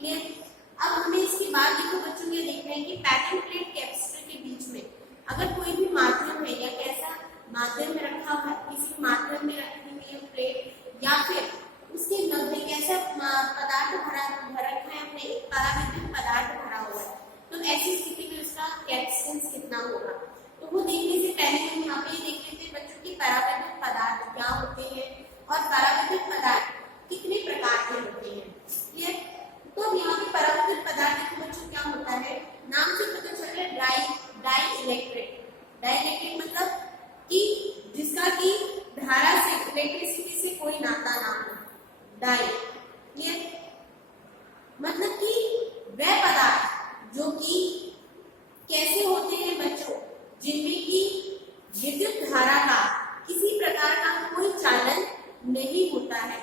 Clear. अब हमें इसके बाद देखो बच्चों ये देख रहे हैं कि पैटर्न प्लेट कैपेसिटर के बीच में अगर कोई भी माध्यम है या कैसा माध्यम में रखा हुआ है, किसी माध्यम में रखी हुई है प्लेट या फिर उसके मध्य कैसा पदार्थ भरा रखा है, हमने एक परावैद्युत पदार्थ भरा हुआ है, तो ऐसी स्थिति में उसका कैपेसिटेंस कितना होगा। तो वो देखने से पहले हम यहाँ पे देख लेते हैं बच्चों की परावैद्युत पदार्थ क्या होते हैं और परावैद्युत पदार्थ कितने प्रकार के होते हैं। क्लियर। तो यहाँ पे परावैद्युत पदार्थ देखो बच्चों क्या होता है, नाम से पता चल रहा है डाई इलेक्ट्रिक। डाई इलेक्ट्रिक मतलब कि जिसका की धारा से इलेक्ट्रिसिटी से कोई नाता ना हो, डाई। क्लियर। मतलब कि वह पदार्थ जो कि कैसे होते हैं बच्चों, जिनमें की विद्युत धारा का किसी प्रकार का कोई चालन नहीं होता है।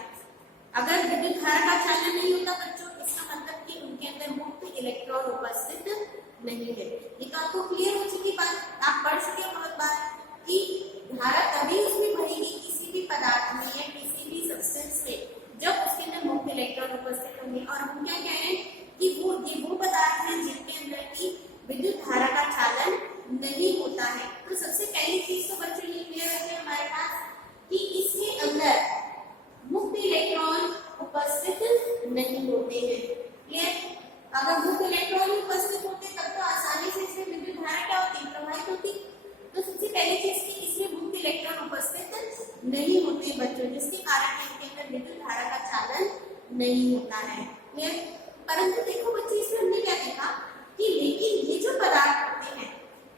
अगर विद्युत धारा का चालन नहीं होता बच्चों, इसका मतलब कि उनके अंदर मुक्त इलेक्ट्रॉन उपस्थित नहीं है। ये तो आपको क्लियर हो चुकी बात, आप पढ़ चुके बहुत बार कि धारा तभी उसमें भरेगी किसी भी पदार्थ में या किसी भी सब्सटेंस में जब उसके अंदर मुक्त इलेक्ट्रॉन उपस्थित होंगे। और हम क्या कह रहे हैं कि वो पदार्थ है जिनके अंदर की विद्युत धारा का चालन नहीं होता है। तो सबसे पहली चीज तो बच्चों ये क्लियर है हमारे पास कि इसके अंदर मुक्त इलेक्ट्रॉन उपस्थित नहीं होते हैं। क्लियर। अगर मुक्त इलेक्ट्रॉन उपस्थित होते तब तो आसानी से इसमें विद्युत धारा क्या होती, प्रवाहित होती। तो सबसे पहली चीज कि इसमें मुक्त इलेक्ट्रॉन उपस्थित नहीं होते बच्चों, जिसके कारण इनके अंदर विद्युत धारा का चालन नहीं होता है। क्लियर। परंतु देखो बच्चे इसमें हमने क्या देखा कि लेकिन ये जो पदार्थ होते हैं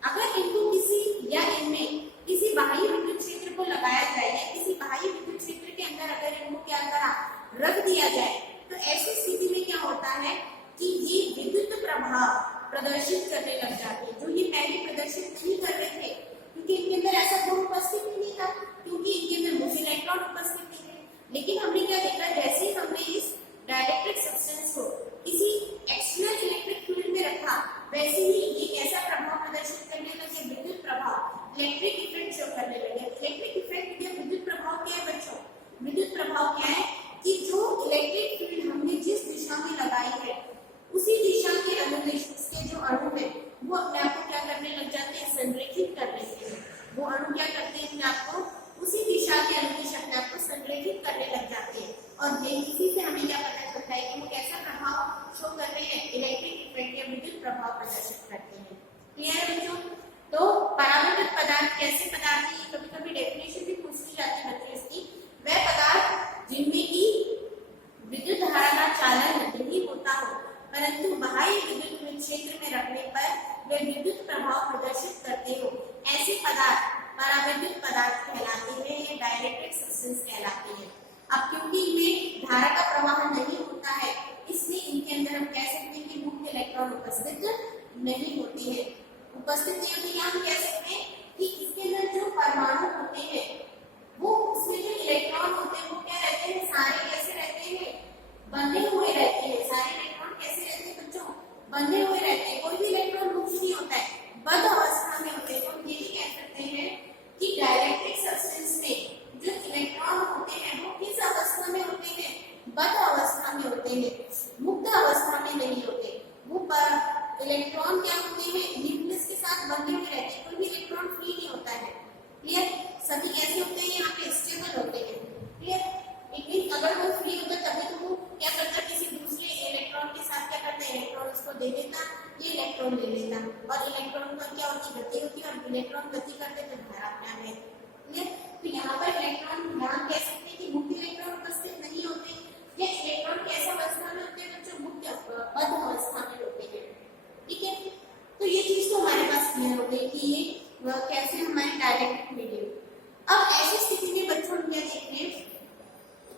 अगर इनको किसी या इनमें किसी बाह्य विद्युत क्षेत्र को लगाया जाए या किसी बाह्य विद्युत क्षेत्र के अंदर अगर इनको क्या करा रख दिया जाए, तो ऐसी स्थिति में क्या होता है कि ये विद्युत प्रभाव प्रदर्शित करने लग जाते हैं, जो ये पहले प्रदर्शित नहीं कर रहे थे क्योंकि इनके अंदर ऐसा गुण उपस्थित ही नहीं था, क्योंकि इनके अंदर मुक्त इलेक्ट्रॉन उपस्थित नहीं थे। लेकिन हमने क्या देखा, जैसे हमने इस डाइलेक्ट्रिक सब्सटेंस को किसी एक्सटर्नल इलेक्ट्रिक फील्ड में रखा, वैसे ही ये कैसा प्रभाव प्रदर्शित करने लगे, विद्युत प्रभाव, इलेक्ट्रिक इफेक्ट शो करने लगे। इलेक्ट्रिक इफेक्ट या विद्युत प्रभाव क्या है बच्चों, विद्युत प्रभाव क्या है कि जो इलेक्ट्रिक फील्ड हमने जिस दिशा में लगाई है उसी दिशा के अनुदिश उसके जो अणु है वो अपने आप को क्या करने लग जाते हैं, संरेखित कर लेते हैं। वो अणु क्या करते हैं, अपने आप को उसी दिशा के अनुदिश अपने आप को संरेखित करने लग जाते हैं। और इसी से हमें क्या पता चलता है कि वो कैसा प्रभाव शो कर रहे हैं, इलेक्ट्रिक इफेक्ट या विद्युत प्रभाव प्रदर्शित करते हैं। क्लियर है बच्चों। तो परावैद्युत पदार्थ कैसे पदार्थ है, कभी कभी डेफिनेशन भी पूछी जाती है बच्चों इसकी, वह पदार्थ जिनमें की विद्युत धारा का चालन नहीं होता हो परंतु बाह्य विद्युत क्षेत्र में रखने पर वे विद्युत प्रभाव प्रदर्शित करते हो, ऐसे पदार्थ परावैद्युत पदार्थ कहलाते हैं या डाइलेक्ट्रिक सब्सटेंस कहलाते हैं। अब क्योंकि इनमें धारा का प्रवाह नहीं होता है इसलिए इनके अंदर हम कह सकते हैं कि मुक्त इलेक्ट्रॉन उपस्थित नहीं होते हैं। उपस्थित नहीं होते या हम कह सकते हैं कि इसके अंदर जो परमाणु होते हैं वो उसमें जो इलेक्ट्रॉन होते हैं वो क्या रहते हैं, सारे कैसे रहते हैं, बंधे हुए रहते हैं। सारे इलेक्ट्रॉन कैसे रहते हैं बच्चों, बंधे हुए रहते हैं। कोई भी इलेक्ट्रॉन मुक्त नहीं होता है, बद्ध अवस्था में होते हैं। तो हम ये भी कह सकते हैं कि डाइलेक्ट्रिक सब्सटेंस में जो इलेक्ट्रॉन होते हैं वो किस अवस्था में होते हैं, बद्ध अवस्था में होते हैं, मुक्त अवस्था में नहीं होते। वो इलेक्ट्रॉन क्या होते हैं, न्यूक्लियस के साथ बंधे हुए रहते हैं, कोई भी इलेक्ट्रॉन फ्री नहीं होता है। क्लियर। सभी कैसे होते हैं, यहाँ पे स्टेबल होते हैं। क्लियर। लेकिन अगर वो फ्री होता तभी तो वो क्या करता, किसी दूसरे इलेक्ट्रॉन के साथ क्या करता, इलेक्ट्रॉन उसको दे देता, ये इलेक्ट्रॉन ले लेता और इलेक्ट्रॉन का क्या होती, गति होती है और इलेक्ट्रॉन गति करते तो धारा अपने आप में। क्लियर। तो यहाँ पर इलेक्ट्रॉन नाम कह सकते हैं कि मुक्त इलेक्ट्रॉन उपस्थित नहीं होते या इलेक्ट्रॉन कैसा अवस्था में होते हैं बच्चों, मुक्त बद्ध अवस्था में होते हैं। ठीक है। तो ये चीज तो हमारे पास क्लियर हो गई कि ये कैसे हमारे डाइलेक्ट्रिक मीडियम। अब ऐसी स्थिति में बच्चों हम क्या देख रहे हैं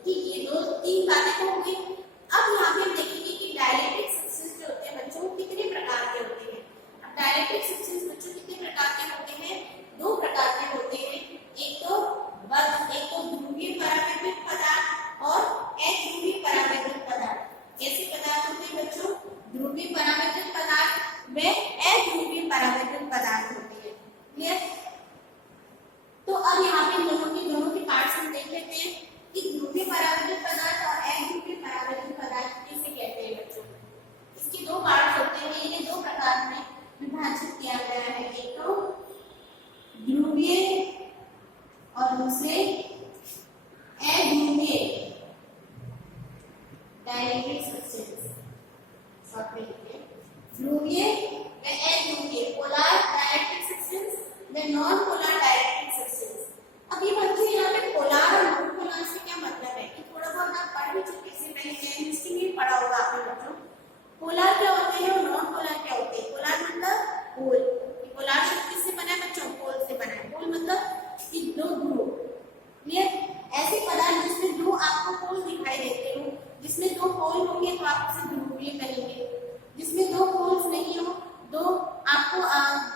कि ये दो तीन बातें तो हो गई। अब यहाँ पे हम देखेंगे कि डाइलेक्ट्रिक सब्सटेंस जो होते हैं बच्चों कितने प्रकार के होते हैं। अब डाइलेक्ट्रिक सब्सटेंस बच्चों कितने प्रकार के होते हैं, दो प्रकार के होते हैं। एक तो ध्रुवीय परावैद्युत पदार्थ और अध्रुवीय परावैद्युत पदार्थ। कैसे पदार्थ होते हैं बच्चों, ध्रुवीय परावैद्युत पदार्थ व अध्रुवीय परावैद्युत पदार्थ होते हैं। क्लियर। तो अब यहाँ पे दोनों के पार्ट्स हम देख लेते हैं कि ध्रुवीय परावैद्युत पदार्थ और अध्रुवीय परावैद्युत डायलेटेड सब्सटेंस, शॉर्ट में लिखते हैं ध्रुवीय व अध्रुवीय, पोलर डायलेटेड सब्सटेंस व नॉन पोलर डायलेटेड सब्सटेंस। अब ये बच्चों यहाँ पे पोलर और नॉन पोलर से क्या मतलब है कि थोड़ा बहुत आप पढ़ भी चुके, इससे पहले केमिस्ट्री में पढ़ा होगा आपने बच्चों। पोलर क्या होते हैं और नॉन पोलर क्या होते हैं। पोलर मतलब पोल, पोलर शब्द किससे बना है बच्चों, पोल से बना है। पोल मतलब कि दो ध्रुव, क्लियर। ऐसे पदार्थ जिसमें दो आपको पोल दिखाई देते हो, जिसमें दो पोल होंगे तो आप उसे ध्रुवीय कहेंगे। जिसमें दो पोल्स नहीं हो, दो आपको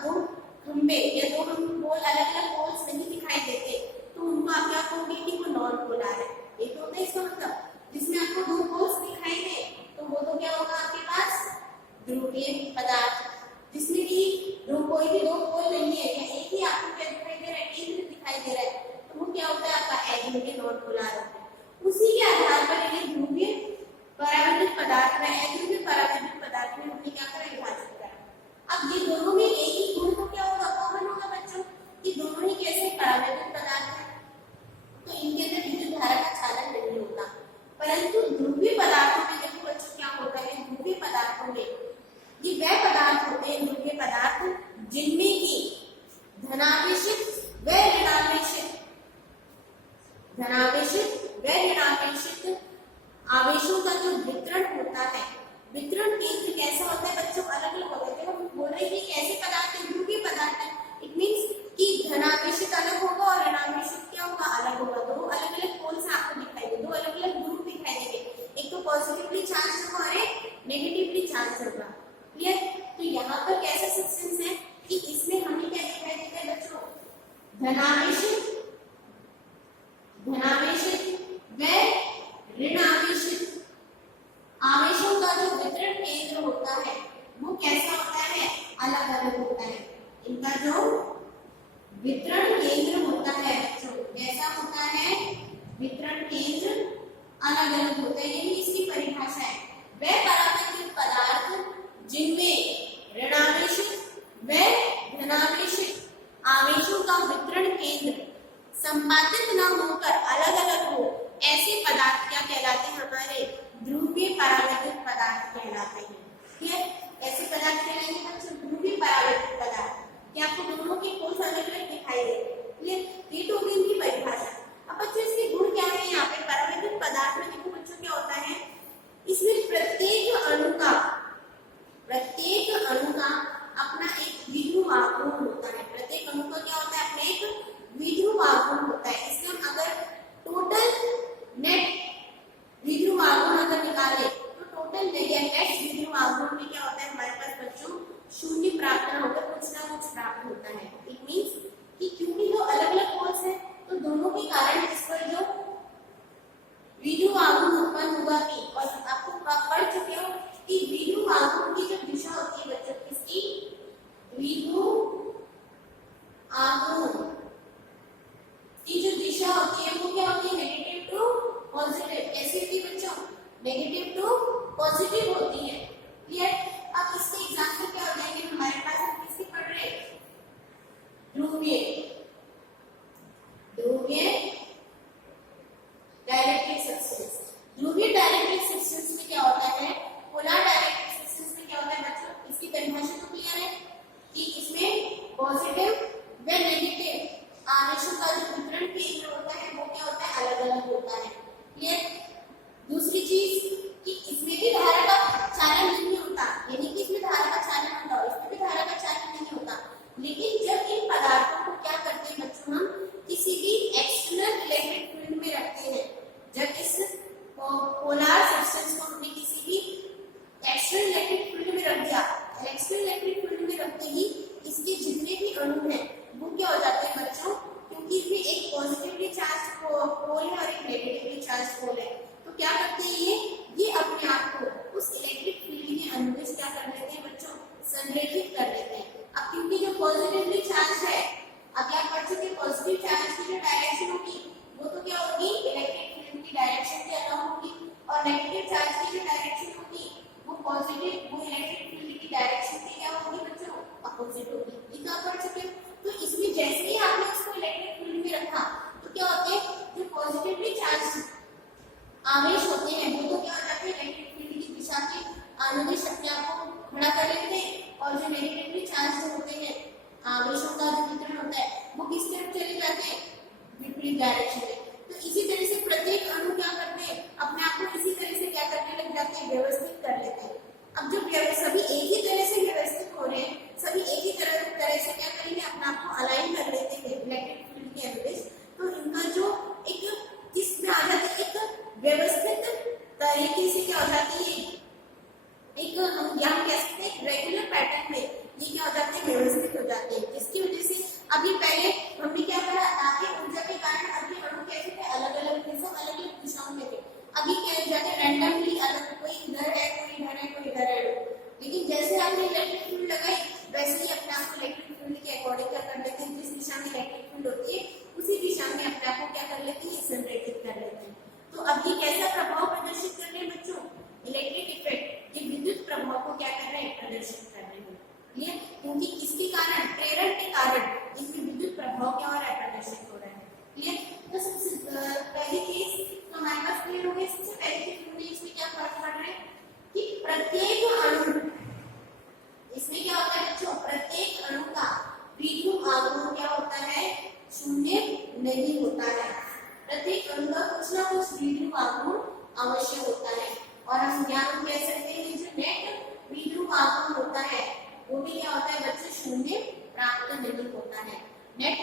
दो खंबे या दो हम पोल अलग अलग पोल्स नहीं दिखाई देते तो उनको आप क्या कहोगे कि वो नॉन पोलर है। ये तो होता है इसका मतलब। जिसमें आपको दो पोल्स दिखाई दे तो वो तो क्या होगा आपके पास, ध्रुवीय पदार्थ। जिसमें कि कोई भी दो पोल नहीं है या एक ही आपको क्या दिखाई दे रहा है, केंद्र दिखाई दे रहा है, तो वो क्या होता है आपका अध्रुवीय नॉन पोलर होता है। उसी के आधार पर ये ध्रुवीय परावर्तित पदार्थ में अध्रुवीय परावर्तित पदार्थ में हमने क्या करा, विभाजित करा। अब ये दोनों में एक ही गुण तो क्या होगा, कॉमन होगा बच्चों, कि दोनों ही कैसे परावर्तित पदार्थ हैं, तो इनके अंदर विद्युत धारा का चालन नहीं होता। परंतु ध्रुवीय पदार्थों में देखो बच्चों क्या होता है, ध्रुवीय पदार्थों में ये वह पदार्थ होते हैं, ध्रुवीय पदार्थ जिनमें की धनावेशित व ऋणावेशित, धनावेशित व ऋणावेशित आवेशों का जो वितरण होता है, वितरण केंद्र कैसा होता है बच्चों, अलग अलग होता है। जब हम बोल रहे हैं कि ऐसे पदार्थ है, ध्रुवीय पदार्थ है, इट मींस कि धनावेशित अलग होगा और ऋणावेशित क्या होगा, अलग होगा। दो अलग अलग पोल्स आपको दिखाई दे, दो अलग अलग ग्रुप दिखाई देंगे, एक तो पॉजिटिवली चार्ज होगा और एक नेगेटिवली चार्ज होगा, क्लियर। तो यहाँ पर कैसा सब्सटेंस है कि इसमें हमें क्या दिखाई देता है बच्चों, धनावेशित, धनावेशित व ऋणावेशित आवेशों का जो वितरण केंद्र होता है वो कैसा होता है, अलग अलग होता है। इनका जो वितरण केंद्र होता है बच्चों कैसा होता है, वितरण केंद्र अलग अलग होता है। यही इसकी परिभाषा है। वह परावर्तित पदार्थ जिनमें ऋणावेशित व धनावेशित आवेशों का वितरण केंद्र संपादित न होकर अलग अलग हो, ऐसे पदार्थ क्या कहलाते हैं, हमारे ध्रुवीय परावर्तित पदार्थ कहलाते हैं। ठीक, ऐसे पदार्थ कहलाएंगे बच्चों ध्रुवीय परावर्तित पदार्थ, कि आपको दोनों के पोल्स अलग अलग दिखाई देते हैं। ये तो होगी इनकी परिभाषा। अब बच्चों इसके गुण क्या है, यहाँ पे परावर्तित पदार्थ में देखो बच्चों क्या होता है, आवेशों का जो वितरण होता है वो किस तरफ चले जाते हैं, विपरीत डायरेक्शन में। तो इसी तरह से प्रत्येक अणु क्या करते हैं, अपने आप को इसी तरह से क्या करने लग जाते हैं, व्यवस्थित कर लेते हैं। अब जब सभी एक ही तरह से व्यवस्थित हो रहे हैं, सभी एक ही तरह से क्या करेंगे, अपने आप को अलाइन कर लेते हैं इलेक्ट्रिक फील्ड के अनुदेश, तो इनका जो एक किसमें आ जाता है, एक व्यवस्थित तरीके से क्या हो जाती है, एक हम यहाँ कह सकते हैं रेगुलर पैटर्न में ये क्या हो जाते हैं, व्यवस्थित हो जाते हैं। जिसकी वजह से अभी पहले हमने क्या करा, आगे ऊर्जा के कारण अभी अणु कैसे थे, अलग अलग दिशाओं में थे। अभी क्या हो जाते हैं, रैंडमली अलग, कोई इधर है, कोई इधर है, कोई इधर है। लेकिन जैसे आपने इलेक्ट्रिक फील्ड लगाई वैसे ही अपने आप को इलेक्ट्रिक फील्ड के अकॉर्डिंग क्या कर लेते हैं, जिस दिशा में इलेक्ट्रिक फील्ड होती है उसी दिशा में अपने आप को क्या कर लेते हैं, संरेखित कर लेते हैं। तो अब ये कैसा प्रभाव प्रदर्शित कर रहे हैं बच्चों, इलेक्ट्रिक इफेक्ट, ये विद्युत प्रभाव को क्या कर रहे हैं, प्रदर्शित कर रहे हैं। क्लियर, क्योंकि किसके कारण, प्रेरण के कारण इसमें विद्युत प्रभाव क्या हो रहा है, प्रदर्शित हो रहा है। क्लियर, तो सबसे पहली चीज तो हमारे पास क्लियर हो गई। सबसे पहली चीज हमने इसमें क्या फर्क पड़ रहा है कि प्रत्येक अणु, इसमें क्या होता है बच्चों, प्रत्येक अणु का द्विध्रुव आघूर्ण क्या होता है, शून्य नहीं होता है। प्रत्येक अणु का कुछ ना कुछ द्विध्रुव आघूर्ण अवश्य होता है। और हम यहाँ कह सकते हैं जो नेट द्विध्रुव आघूर्ण होता है वो भी क्या होता है बच्चे, शून्य प्राप्त नहीं होता है। नेट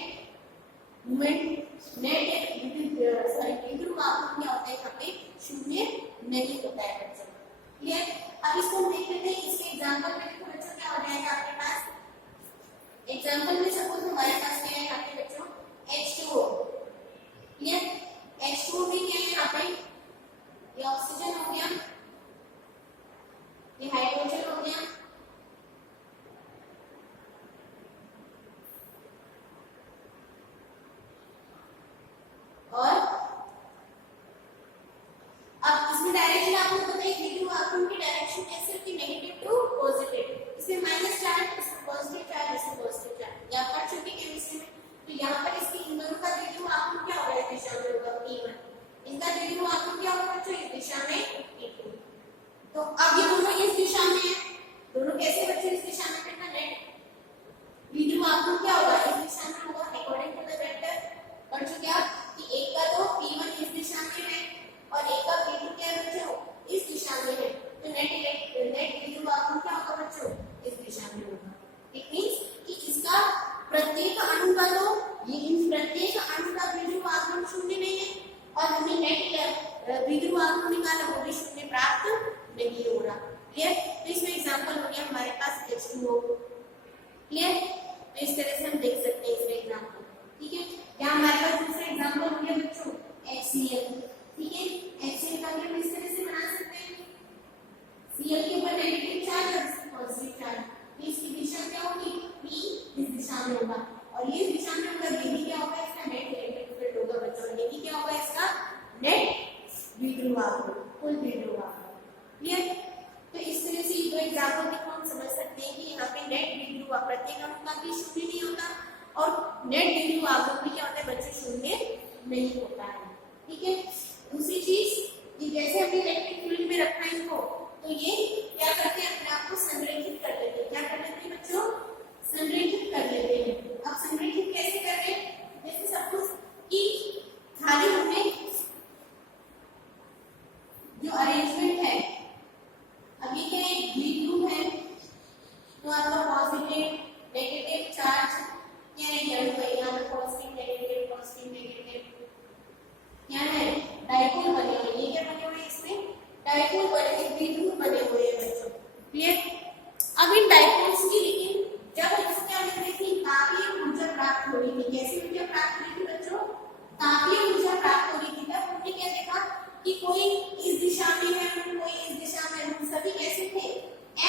मोमेंट, नेट द्विध्रुव आघूर्ण क्या होता है, यहाँ पे शून्य नहीं होता है बच्चों। क्लियर, अब इसको हम देख लेते हैं। इसके एग्जांपल में देखो बच्चों क्या हो जाएगा आपके पास, एग्जांपल में सपोज हमारे पास क्या है यहाँ पे बच्चों, H2O। क्लियर, H2O में क्या है यहाँ पे, ये ऑक्सीजन हो गया, ये हाइड्रोजन हो गया, और अब इसमें डायरेक्शन आपको पता है, द्विध्रुव आघूर्ण की डायरेक्शन कैसे होती है, नेगेटिव टू पॉजिटिव। इसमें माइनस चार्ज, इसमें पॉजिटिव चार्ज, इसमें पॉजिटिव चार्ज, यहाँ पर चूंकि केमिस्ट्री में तो यहाँ पर इसकी इन दोनों का द्विध्रुव आघूर्ण क्या होगा, इस दिशा में होगा P1, इनका द्विध्रुव आघूर्ण क्या होगा बच्चों, इस दिशा में P2। तो अब ये दोनों इस दिशा में है, दोनों कैसे बच्चों इस दिशा में, बेटा नेट द्विध्रुव आघूर्ण क्या होगा, इस दिशा में होगा अकॉर्डिंग टू द वेक्टर। और जो क्या कि एक का तो P1 इस दिशा में है और एक का P2 क्या है बच्चों, इस दिशा में है। तो नेट द्विध्रुव आघूर्ण क्या होगा बच्चों, इस दिशा में होगा। इट मींस कि इसका प्रत्येक अणु का तो ये इन प्रत्येक अणु का द्विध्रुव आघूर्ण शून्य नहीं है, और हमने नेट द्विध्रुव आघूर्ण निकाला वो भी शून्य प्राप्त नहीं हो रहा। क्लियर, तो इसमें एग्जांपल हो गया हमारे पास H2O। क्लियर, तो इस तरह से हम देख सकते हैं इसमें एग्जांपल। ठीक है, यहाँ हमारे पास दूसरा एग्जांपल हो गया बच्चों HCl। ठीक है, HCl का हम इस तरह से बना सकते हैं, Cl के ऊपर नेगेटिव चार्ज और पॉजिटिव चार्ज, इसकी दिशा क्या होगी, P इस दिशा में होगा और ये इस दिशा में होगा, ये भी क्या होगा, इसका नेट इलेक्ट्रिक फील्ड होगा बच्चों, ये भी क्या होगा, इसका नेट द्विध्रुव आघूर्ण, कुल द्विध्रुव आघूर्ण। क्लियर, तो इस तरह से दो एग्जांपल देखो हम समझ सकते हैं कि यहाँ पे नेट द्विध्रुव प्रत्येक अणु का भी शून्य नहीं होता और नेट द्विध्रुव आघूर्ण भी क्या होता है बच्चे, शून्य नहीं होता है। ठीक है, दूसरी चीज कि जैसे हमने इलेक्ट्रिक फील्ड में रखा है इसको, तो ये क्या करते हैं, अपने आप को संरेखित कर लेते हैं। क्या कर लेते हैं बच्चों, संरेखित कर लेते हैं। अब संरेखित कैसे कर रहे हैं, जैसे सपोज कि खाली हमने जो अरेंजमेंट है, अभी क्या एक द्विध्रुव है तो आपका पॉजिटिव नेगेटिव चार्ज क्या है, यहाँ पे पॉजिटिव नेगेटिव क्या है, डाइपोल बने हुए। ये क्या बने हुए, इसमें डाइपोल बने हुए, द्विध्रुव बने हुए हैं बच्चों। क्लियर, अब इन डाइपोल्स की लेकिन जब इसको क्या मिल रही थी, तापीय ऊर्जा प्राप्त हो रही थी। कैसी ऊर्जा प्राप्त हो रही थी बच्चों, तापीय ऊर्जा प्राप्त हो रही थी। तब हमने क्या देखा कि कोई इस दिशा में है, कोई इस दिशा में है, सभी कैसे थे,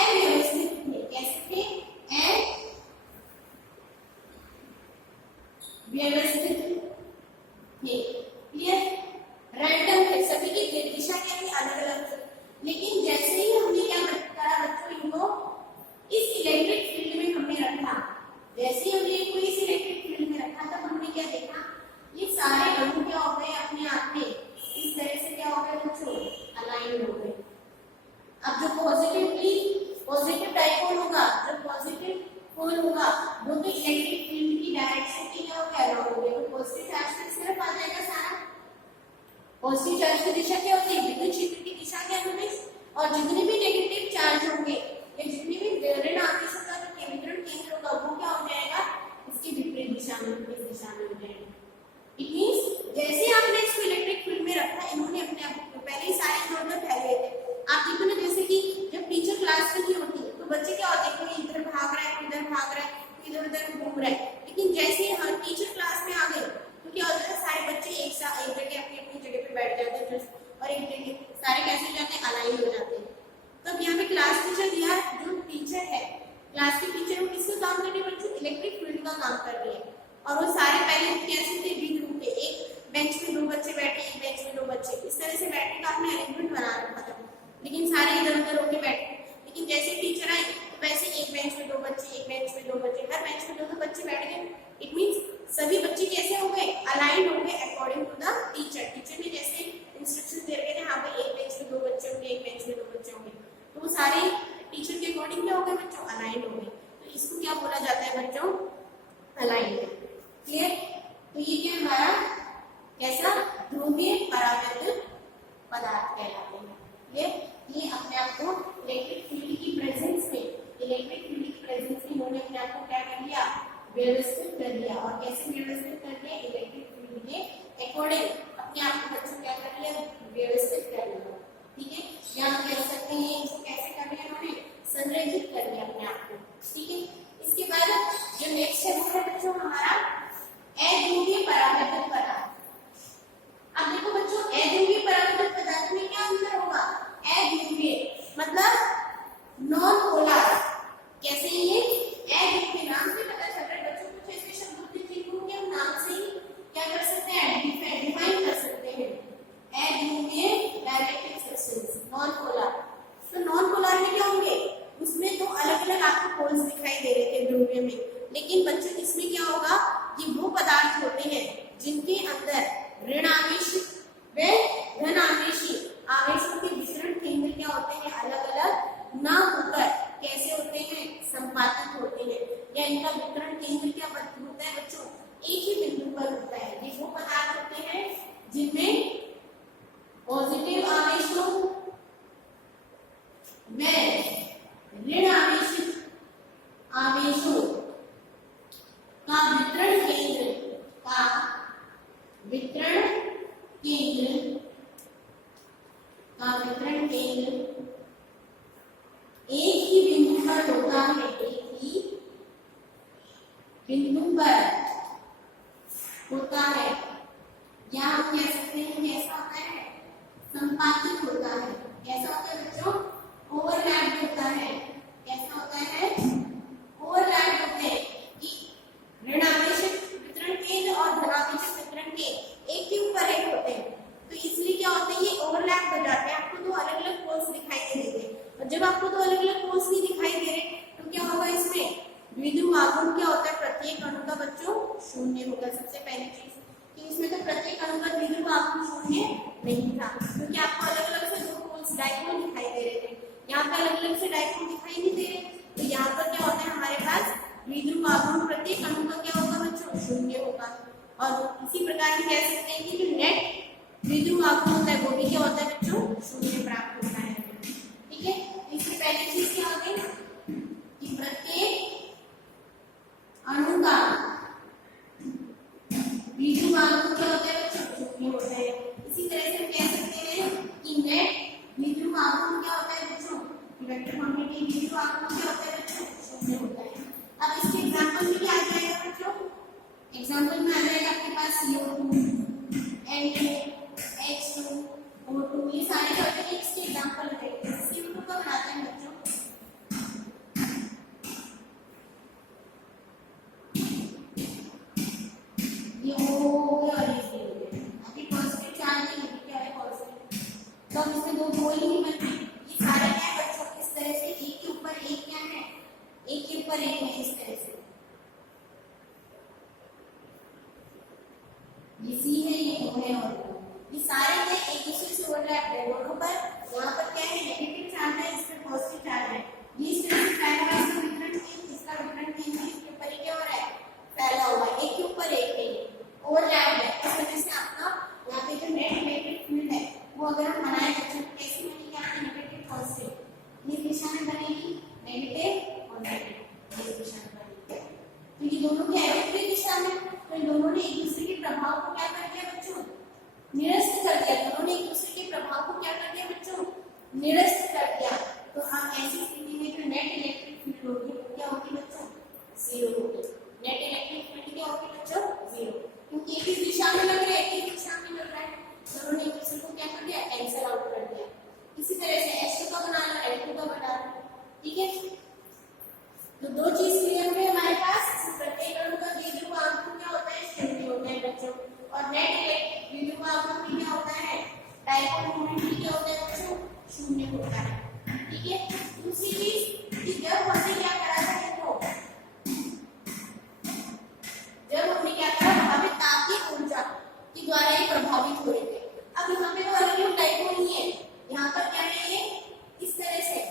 अव्यवस्थित थे। कैसे थे, अव्यवस्थित थे। क्लियर, रैंडम थे, सभी की दिशा क्या थी, अलग अलग थी। लेकिन जैसे ही हमने क्या करा बच्चों, इनको इस इलेक्ट्रिक फील्ड में हमने रखा, जैसे ही हमने इनको इस इलेक्ट्रिक फील्ड में रखा तब हमने क्या देखा, ये सारे अणु क्या हो गए, अपने आप में इस तरह से क्या हो गए बच्चों, अलाइन हो गए। अब जो पॉजिटिव डाइपोल होगा, जो पॉजिटिव पोल होगा, वो तो इलेक्ट्रिक पॉजिटिव चार्ज की दिशा क्या होती है, विद्युत क्षेत्र की दिशा के अनुदिश, और जितने भी नेगेटिव चार्ज होंगे या जितने भी ऋण आवेशों का जो वितरण केंद्र होगा वो क्या हो जाएगा, इसकी विपरीत दिशा में, इस दिशा में हो जाएगा। इट मींस जैसे आपने इसको इलेक्ट्रिक फील्ड में रखा, इन्होंने अपने आप को पहले ही सारे इधर-उधर फैले थे। आप देखो ना, जैसे कि जब टीचर क्लास में नहीं होती तो बच्चे क्या होते हैं, कोई इधर भाग रहा है, कोई इधर भाग रहा है, कोई इधर-उधर घूम रहा है। लेकिन जैसे हर टीचर क्लास में आ गए तो क्या होता है, सारे बच्चे एक साथ एक जगह अपनी जगह पे बैठ जाते हैं और एक जगह सारे कैसे हो जाते हैं, अलाइन हो जाते हैं। तब यहाँ पे क्लास टीचर दिया, जो टीचर है क्लास के टीचर वो किसका काम कर रही है बच्चों, इलेक्ट्रिक फील्ड का काम कर रही है। और वो सारे पहले कैसे थे, द्विध्रुव थे, एक बेंच में 2 बच्चे बैठे, एक बेंच में 2 बच्चे, इस तरह से बैठने का आपने अरेंजमेंट बना रखा था, लेकिन सारे इधर उधर होके बैठे। लेकिन जैसे टीचर आए तो वैसे एक बेंच में 2 बच्चे, एक बेंच में 2 बच्चे, हर बेंच में 2 बच्चे बैठ गए। इट मींस सभी बच्चे कैसे हो गए, अलाइन हो गए according to the teacher. Teacher ने जैसे इंस्ट्रक्शन दे रखे थे, हाँ भाई एक बेंच में 2 बच्चे होंगे, एक बेंच में 2 बच्चे होंगे, तो वो सारे टीचर के अकॉर्डिंग क्या हो गए बच्चों, अलाइन हो गए। तो इसको क्या बोला जाता है बच्चों, अलाइनमेंट। क्लियर? तो ये क्या हमारा कैसा ध्रुवीय परावैद्युत पदार्थ कहलाते हैं। क्लियर? ये अपने आप को इलेक्ट्रिक फील्ड की प्रेजेंस में, इलेक्ट्रिक फील्ड की प्रेजेंस में इन्होंने अपने आप को क्या कर लिया, व्यवस्थित कर लिया। और कैसे व्यवस्थित कर लिया, इलेक्ट्रिक फील्ड के अकॉर्डिंग अपने आप को बच्चों क्या कर लिया, व्यवस्थित कर लिया। ठीक है, या हम कह सकते हैं इसको कैसे कर लिया इन्होंने, संरचित कर लिया अपने आप को। ठीक है, इसके बाद जो नेक्स्ट है वो है बच्चों हमारा अध्रुवीय परावैद्युत पदार्थ। अब देखो बच्चों, अध्रुवीय परावैद्युत पदार्थ में क्या अंतर होगा, अध्रुवीय मतलब नॉन पोलर। कैसे ये अध्रुवीय, नाम से पता चल रहा है बच्चों, कुछ ऐसे शब्द होते हैं जिनको हम नाम से ही क्या कर सकते हैं, डिफाइन कर सकते हैं। अध्रुवीय डाइलेक्ट्रिक सब्सटेंस, नॉन पोलर। तो नॉन पोलर में क्या होंगे, उसमें तो अलग अलग आपको पोल्स दिखाई दे रहे थे ध्रुवीय में, लेकिन बच्चों इसमें क्या होगा, ये वो पदार्थ होते हैं जिनके अंदर ऋण आवेश व धन आवेशी आवेशों के वितरण केंद्र क्या होते हैं, अलग अलग ना होकर कैसे होते हैं, संपातित होते हैं, या इनका वितरण केंद्र क्या होता है बच्चों, एक ही बिंदु पर होता है। ये वो पदार्थ होते हैं जिनमें पॉजिटिव आवेशों व ऋण आवेशों का वितरण केंद्र एक ही बिंदु पर होता है, एक ही बिंदु पर होता है, या हम कह सकते हैं कैसा होता है, संपातित होता है। कैसा होता है बच्चों, ओवरलैप होता है। कैसा होता है, ओवरलैप होते हैं कि ऋणावेश वितरण केंद्र और धनावेश वितरण केंद्र एक के ऊपर एक होते हैं, तो इसलिए क्या होता है, ये ओवरलैप हो जाते हैं। आपको 2 अलग अलग पोल्स दिखाई दे रहे थे, और जब आपको 2 अलग अलग पोल्स नहीं दिखाई दे रहे तो क्या होगा, इसमें द्विध्रुव आघूर्ण क्या होता है, प्रत्येक अणु का बच्चों 0 होगा। सबसे पहली चीज कि इसमें तो प्रत्येक अणु का द्विध्रुव आघूर्ण 0 नहीं था, क्योंकि आपको अलग अलग से 2 पोल्स डाइपोल दिखाई दे रहे थे। यहाँ पे अलग अलग से डाइपोल दिखाई नहीं दे रहे, तो यहाँ पर क्या होता है, हमारे पास द्विध्रुव आघूर्ण प्रत्येक अणु का क्या होगा बच्चों, 0 होगा। और इसी प्रकार हम कह सकते हैं कि जो नेट द्विध्रुव आघूर्ण होता है वो भी क्या होता है बच्चों, 0 प्राप्त होता है। ठीक है, इसकी पहली चीज क्या होती है कि प्रत्येक अणु का द्विध्रुव आघूर्ण क्या होता है बच्चों, 0 होता है। इसी तरह से हम कह सकते हैं कि नेट द्विध्रुव आघूर्ण क्या होता है बच्चों, वेक्टर क्वांटिटी द्विध्रुव आघूर्ण क्या होता है बच्चों, 0 होता है। अब इसके एग्जांपल में क्या आ जाएगा बच्चों, एग्जांपल में आ जाएगा आपके पास CO2, N2, H2, O2, ये सारे क्या होते हैं, इसके एग्जांपल रहेंगे। CO2 का बनाते हैं बच्चों, ये O हो गया और ये C हो गया। अभी पॉजिटिव चार्ज नहीं है, क्या है पॉजिटिव, तो अब इसमें 2 बोल ही नहीं बनते। ये सारे क्या है बच्चों, इस तरह से एक के ऊपर एक क्या है, एक के ऊपर ठीक है, तो दो चीज क्लियर हुई हमारे पास। प्रत्येक अणु का द्विध्रुव आघूर्ण क्या होता है, शून्य होता है बच्चों। और नेट इलेक्ट्रिक द्विध्रुव आघूर्ण भी क्या होता है, डाइपोल मोमेंट भी क्या होता है बच्चों, शून्य होता है। ठीक है, दूसरी चीज कि जब हमने क्या करा था, देखो जब हमने क्या करा, वहां पे तापीय ऊर्जा के द्वारा ये प्रभावित हो रहे थे। अब यहाँ पे तो अलग अलग डाइपोल नहीं है, यहाँ पर क्या है, ये इस तरह से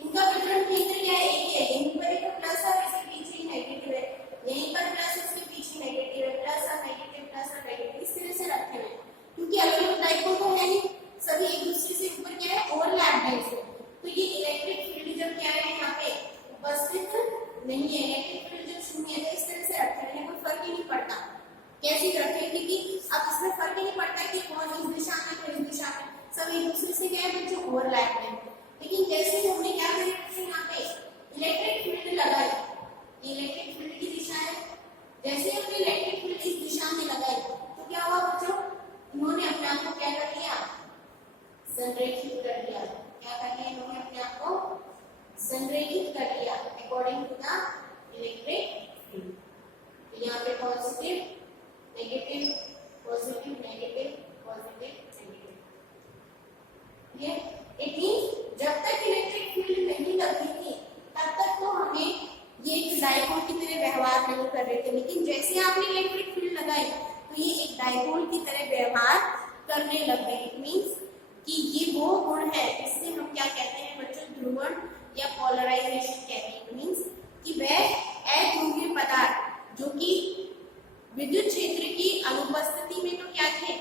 इनका वितरण केंद्र क्या है, एक ही है। यहीं पर एक प्लस और इसके पीछे नेगेटिव है, यहीं पर प्लस उसके पीछे नेगेटिव है, प्लस और नेगेटिव, प्लस और नेगेटिव, इस तरह से रखे हुए हैं। क्योंकि अलग अलग डाइपोल तो है नहीं, सभी एक दूसरे से ऊपर क्या है, ओवरलैप है इसमें। तो ये इलेक्ट्रिक फील्ड जब क्या है यहाँ पे उपस्थित नहीं है, इलेक्ट्रिक फील्ड जब शून्य है, तो इस तरह से रखे हुए हैं, कोई फर्क ही नहीं पड़ता कैसे रखे, क्योंकि अब इसमें फर्क ही नहीं पड़ता कि कौन इस दिशा में कौन इस दिशा में, सब एक दूसरे से क्या है बच्चों, ओवरलैप है। लेकिन जैसे ही हमने क्या करें, यहाँ पे इलेक्ट्रिक फील्ड लगाई, इलेक्ट्रिक फील्ड की दिशा है, जैसे ही हमने इलेक्ट्रिक फील्ड इस दिशा में लगाई तो क्या हुआ बच्चों, इन्होंने अपने आप को क्या कर लिया, संरेखित कर लिया। क्या कर लिया, इन्होंने अपने आप को संरेखित कर लिया according to the electric field. तो यहाँ पे positive negative, positive negative, positive negative, ये इट मींस जब तक इलेक्ट्रिक फील्ड नहीं लगती थी तब तक तो हमें ये एक डाइपोल की तरह व्यवहार नहीं कर रहे थे। लेकिन जैसे आपने इलेक्ट्रिक फील्ड लगाई तो ये एक डाइपोल की तरह व्यवहार करने लग गए। इट मींस कि ये वो गुण है जिससे हम क्या कहते हैं बच्चों, ध्रुवण या पोलराइजेशन कहते हैं। इट मींस कि वह अध्रुवीय पदार्थ जो कि विद्युत क्षेत्र की अनुपस्थिति में तो क्या थे,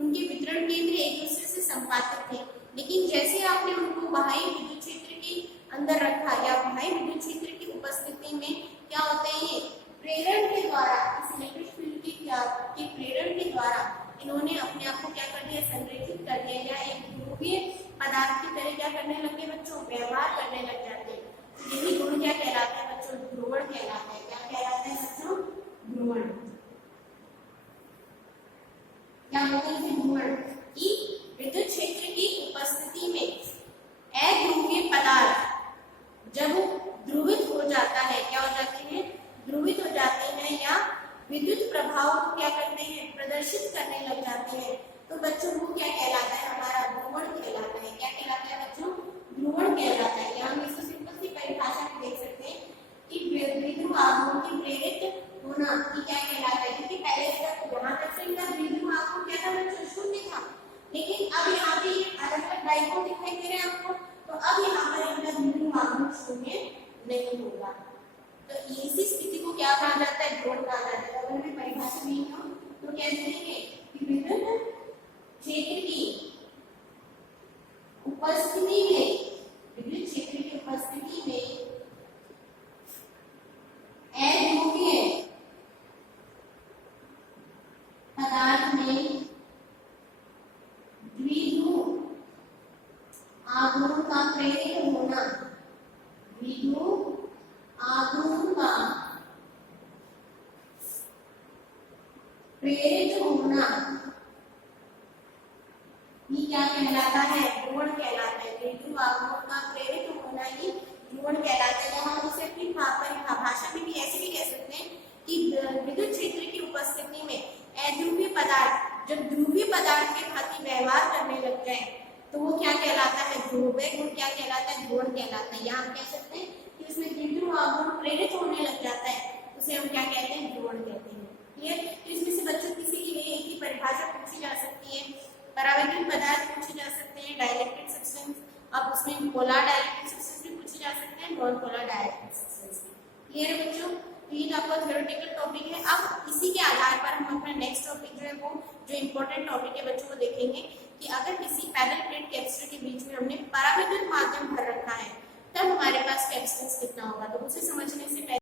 उनके वितरण केंद्र एक दूसरे से संपातित थे। लेकिन जैसे आपने उनको बाह्य विद्युत क्षेत्र के अंदर रखा या बाह्य विद्युत क्षेत्र की उपस्थिति में क्या होते हैं, ये प्रेरण के द्वारा, इस इलेक्ट्रिक फील्ड के प्रेरण के द्वारा इन्होंने अपने आप को क्या कर दिया, संरेखित कर दिया, या एक ध्रुवीय पदार्थ की तरह क्या करने लगे बच्चों, व्यवहार करने लग जाते हैं। तो यही गुण क्या कहलाता है बच्चों, ध्रुवण कहलाता है। क्या कहलाता है बच्चों, ध्रुवण। क्या होता है ध्रुवण, कि विद्युत क्षेत्र की उपस्थिति में अध्रुवीय पदार्थ जब ध्रुवित हो जाता है, क्या हो जाते हैं, ध्रुवित हो जाते हैं, या विद्युत प्रभाव को क्या करते हैं, प्रदर्शित करने लग जाते हैं, तो बच्चों वो क्या कहलाता है, हमारा ध्रुवण कहलाता है। क्या कहलाता है बच्चों, ध्रुवण कहलाता है। यहाँ हम इसको सिंपल सी परिभाषा में देख सकते हैं कि द्विध्रुव आघूर्ण की प्रेरित होना की क्या कहलाता है, क्योंकि पहले तक यहाँ तक से इनका द्विध्रुव आघूर्ण क्या था बच्चों, शून्य था। लेकिन अब यहाँ पे अलग अलग डाइपोल दिखाई दे रहे हैं आपको, तो अब यहाँ पर इनका द्विध्रुव आघूर्ण शून्य नहीं होगा। तो इसी स्थिति को क्या कहा जाता है, ध्रुवण कहा जाता है। अगर मैं परिभाषा नहीं हो तो क्या देखेंगे कि विद्युत क्षेत्र की उपस्थिति में, विद्युत क्षेत्र की उपस्थिति में अध्रुवीय पदार्थ में द्विध्रुव आघूर्ण का प्रेरित होना, द्विध्रुव आघूर्ण का प्रेरित होना, ये क्या कहलाता है, ध्रुवण कहलाता है। द्विध्रुव आघूर्ण का प्रेरित होना ही ध्रुवण कहलाता है। या हम उसे अपनी भाषा में भी ऐसे भी कह सकते हैं कि विद्युत क्षेत्र की उपस्थिति में अध्रुवीय पदार्थ जब ध्रुवीय पदार्थ के भांति व्यवहार करने लग जाए तो वो क्या कहलाता है, ध्रुवीय गुण क्या कहलाता है, ध्रुवण कहलाता है। यहाँ हम कह सकते हैं कि उसमें द्विध्रुव आघूर्ण प्रेरित होने लग जाता है, उसे हम क्या कहते हैं, ध्रुवण कहते हैं। क्लियर? तो इसमें से बच्चों किसी के लिए एक ही परिभाषा पूछी जा सकती है, परावैद्युत पदार्थ पूछे जा सकते हैं, डाइलेक्ट्रिक सब्सटेंस, अब उसमें पोलर डाइलेक्ट्रिक सब्सटेंस भी पूछे जा सकते हैं, non polar dielectric substance. Clear है बच्चों? तो ये आपका थ्योरेटिकल टॉपिक है। अब इसी के आधार पर हम अपना नेक्स्ट टॉपिक जो है वो जो इम्पोर्टेंट टॉपिक है बच्चों को देखेंगे कि अगर किसी पैरेलल प्लेट कैपेसिटर के बीच में हमने परावैद्युत माध्यम भर रखा है तब हमारे पास कैपेसिटेंस कितना होगा। तो उसे समझने से पहले